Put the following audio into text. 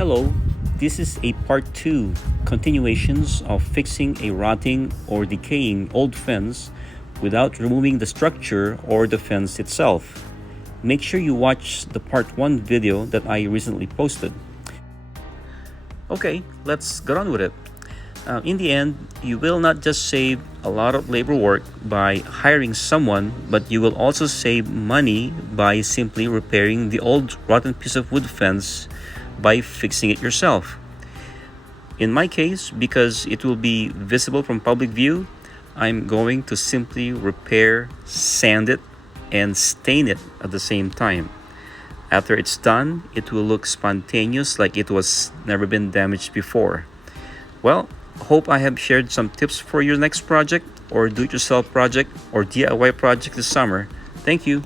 Hello, this is a part 2 continuations of fixing a rotting or decaying old fence without removing the structure or the fence itself. Make sure you watch the part 1 video that I recently posted. Okay, let's get on with it. In the end, you will not just save a lot of labor work by hiring someone, but you will also save money by simply repairing the old rotten piece of wood fence by fixing it yourself. In my case, because it will be visible from public view, I'm going to simply repair, sand it, and stain it at the same time. After it's done, it will look spontaneous like it was never been damaged before. Well, hope I have shared some tips for your next project or do-it-yourself project or DIY project this summer. Thank you.